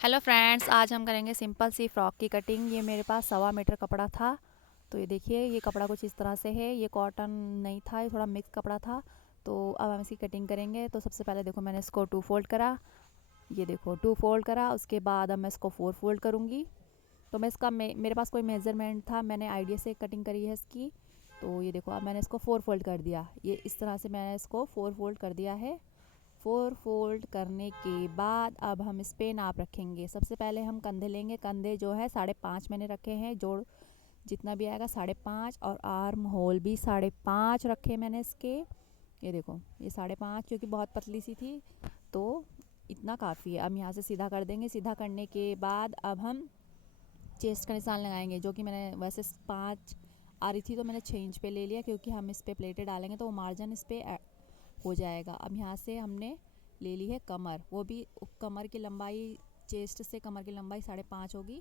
Hello friends, आज हम करेंगे सिंपल सी फ़्रॉक की कटिंग। ये मेरे पास 1.25 मीटर कपड़ा था। तो ये देखिए, ये कपड़ा कुछ इस तरह से है। ये कॉटन नहीं था, ये थोड़ा मिक्स कपड़ा था। तो अब हम इसकी कटिंग करेंगे। तो सबसे पहले देखो, मैंने इसको 2 फोल्ड करा। ये देखो 2 फोल्ड करा। उसके बाद अब मैं इसको 4 फोल्ड करूँगी। तो मैं इसका मेरे पास कोई मेज़रमेंट था, मैंने आइडिया से कटिंग करी है इसकी। तो ये देखो, अब मैंने इसको 4 फोल्ड कर दिया। ये इस तरह से मैंने इसको 4 फोल्ड कर दिया है। 4 फोल्ड करने के बाद अब हम इस पे नाप रखेंगे। सबसे पहले हम कंधे लेंगे। कंधे जो है 5.5 मैंने रखे हैं, जोड़ जितना भी आएगा 5.5। और आर्म होल भी 5.5 रखे मैंने इसके। ये देखो, ये 5.5 क्योंकि बहुत पतली सी थी, तो इतना काफ़ी है। अब यहाँ से सीधा कर देंगे। सीधा करने के बाद अब हम चेस्ट का निशान लगाएंगे, जो कि मैंने वैसे 5 आ रही थी, तो मैंने 6 इंच पे ले लिया, क्योंकि हम इस पे प्लेटें डालेंगे तो वो मार्जिन इस पे हो जाएगा। अब यहाँ से हमने ले ली है कमर। वो भी कमर की लंबाई, चेस्ट से कमर की लंबाई 5.5 होगी।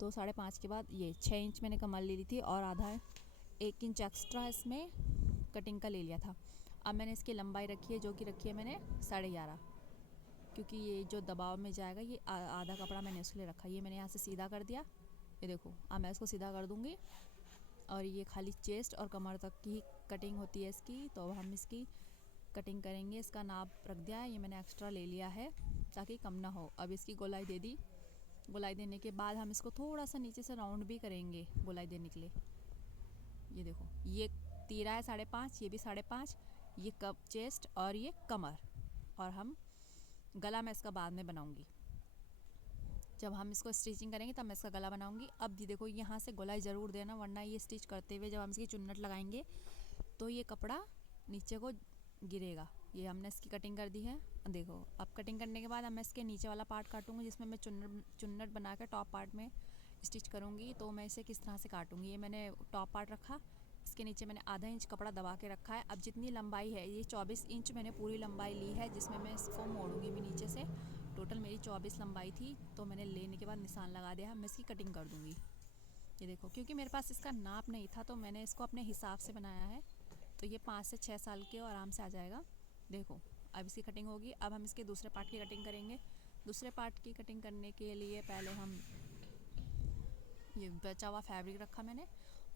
तो 5.5 के बाद ये 6 इंच मैंने कमर ले ली थी, और आधा 1 इंच एक्स्ट्रा इसमें कटिंग का ले लिया था। अब मैंने इसकी लंबाई रखी है, जो कि रखी है मैंने 11.5, क्योंकि ये जो दबाव में जाएगा, ये आधा कपड़ा मैंने इसलिए रखा। ये मैंने यहाँ से सीधा कर दिया। ये देखो, अब मैं इसको सीधा कर दूँगी। और ये खाली चेस्ट और कमर तक की कटिंग होती है इसकी। तो अब हम इसकी कटिंग करेंगे। इसका नाप रख दिया है, ये मैंने एक्स्ट्रा ले लिया है ताकि कम ना हो। अब इसकी गोलाई दे दी। गोलाई देने के बाद हम इसको थोड़ा सा नीचे से राउंड भी करेंगे गोलाई देने के लिए। ये देखो, ये तीरा है 5.5, ये भी 5.5। ये कप चेस्ट और ये कमर। और हम गला मैं इसका बाद में बनाऊंगी। जब हम इसको स्टिचिंग करेंगे तब मैं इसका गला बनाऊंगी। अब ये देखो, यहाँ से गोलाई ज़रूर देना, वरना ये स्टिच करते हुए जब हम इसकी चुन्नट लगाएंगे तो ये कपड़ा नीचे को गिरेगा। ये हमने इसकी कटिंग कर दी है। देखो, अब कटिंग करने के बाद अब मैं इसके नीचे वाला पार्ट काटूंगी, जिसमें मैं चुन्नट बना कर टॉप पार्ट में स्टिच करूंगी। तो मैं इसे किस तरह से काटूंगी, ये मैंने टॉप पार्ट रखा, इसके नीचे मैंने आधा इंच कपड़ा दबा के रखा है। अब जितनी लंबाई है, ये 24 इंच मैंने पूरी लंबाई ली है, जिसमें मैं इसको मोड़ूंगी भी नीचे से। टोटल मेरी 24 लंबाई थी, तो मैंने लेने के बाद निशान लगा दिया है। मैं इसकी कटिंग कर दूंगी। ये देखो, क्योंकि मेरे पास इसका नाप नहीं था, तो मैंने इसको अपने हिसाब से बनाया है। तो ये 5 से 6 साल के आराम से आ जाएगा। देखो, अब इसकी कटिंग होगी। अब हम इसके दूसरे पार्ट की कटिंग करेंगे। दूसरे पार्ट की कटिंग करने के लिए पहले हम ये बचा हुआ फैब्रिक रखा मैंने,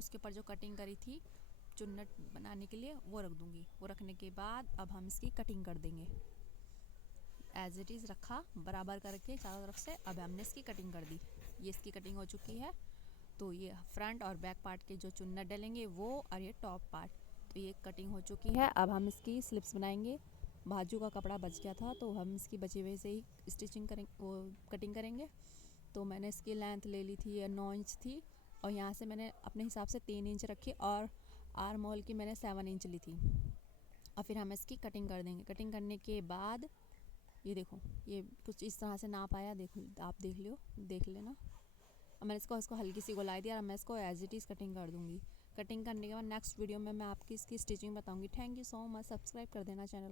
उसके ऊपर जो कटिंग करी थी चुन्नट बनाने के लिए, वो रख दूंगी। वो रखने के बाद अब हम इसकी कटिंग कर देंगे। एज इट इज़ रखा बराबर करके चारों तरफ से। अब हमने इसकी कटिंग कर दी। ये इसकी कटिंग हो चुकी है। तो ये फ्रंट और बैक पार्ट के जो चुन्नट डलेंगे वो, और ये टॉप पार्ट, तो ये कटिंग हो चुकी है। अब हम इसकी स्लिप्स बनाएंगे। बाजू का कपड़ा बच गया था, तो हम इसकी बची हुई से ही स्टिचिंग करेंगे, वो कटिंग करेंगे। तो मैंने इसकी लेंथ ले ली थी, 9 इंच थी, और यहाँ से मैंने अपने हिसाब से 3 इंच रखी, और आर्म होल की मैंने 7 इंच ली थी। और फिर हम इसकी कटिंग कर देंगे। कटिंग करने के बाद ये देखो, ये कुछ इस तरह से नाप आया। देखो, आप देख लेना। अब मैंने इसको हल्की सी गोलाई दी, और मैं इसको एज इट इज़ कटिंग कर दूँगी। कटिंग करने के बाद नेक्स्ट वीडियो में मैं आपकी इसकी स्टिचिंग बताऊँगी। Thank you so much. Subscribe कर देना चैनल।